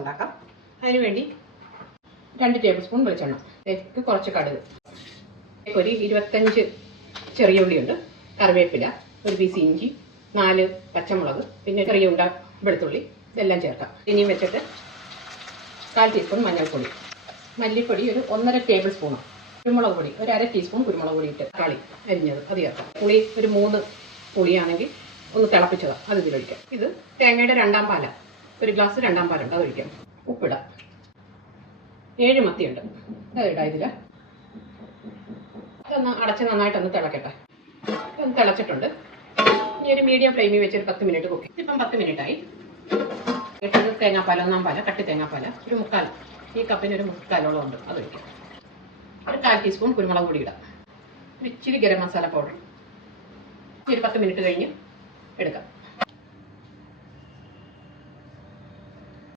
ഉണ്ടാക്കാം. അതിനുവേണ്ടി 2 table spoon വെളിച്ചെണ്ണ, ഇതിലേക്ക് കുറച്ച് കടുക്, ഒരു 25 ചെറിയ ഉള്ളിയുണ്ട്, കറിവേപ്പില, ഒരു പീസ് ഇഞ്ചി, 4 പച്ചമുളക്, പിന്നെ ചെറിയ ഉണ്ട വെളുത്തുള്ളി, ഇതെല്ലാം ചേർക്കാം. ഇനിയും വെച്ചിട്ട് 1/4 ടീസ്പൂൺ മഞ്ഞൾപ്പൊടി, മല്ലിപ്പൊടി ഒരു 1.5 ടേബിൾ സ്പൂൺ, കുരുമുളക് പൊടി ഒരു 1/2 ടീസ്പൂൺ കുരുമുളക് പൊടി ഇട്ട് തക്കാളി അരിഞ്ഞത് അത് ചേർക്കാം. പുളി ഒരു 3 പുളിയാണെങ്കിൽ ഒന്ന് തിളപ്പിച്ചത് അത് ഇതിലൊഴിക്കാം. ഇത് തേങ്ങയുടെ 2ാം പാല, ഒരു ഗ്ലാസ് 2ാം പാലുണ്ട്, അത് ഒഴിക്കാം. ഉപ്പിടാം. 7 മത്തിയുണ്ട്, അതിടാം ഇതിൽ. ഇതൊന്ന് അടച്ച് നന്നായിട്ടൊന്ന് തിളക്കട്ടെ. ഒന്ന് തിളച്ചിട്ടുണ്ട്. ഇനി ഒരു മീഡിയം ഫ്ലെയിമിൽ വെച്ചൊരു 10 മിനിറ്റ് കുക്ക്. ഇപ്പം 10 മിനിറ്റായി. ഇട്ടത് തേങ്ങാപ്പാൽ, 1ാം പാല, കട്ടി തേങ്ങാപ്പാൽ ഒരു 3/4, ഈ കപ്പിന് ഒരു 3/4 ഉണ്ട്, അത് ഒഴിക്കാം. ഒരു 1/4 ടീസ്പൂൺ കുരുമുളക് പൊടി ഇടാം. ഇച്ചിരി ഗരം മസാല പൗഡർ. ഒരു 10 മിനിറ്റ് കഴിഞ്ഞ് എടുക്കാം.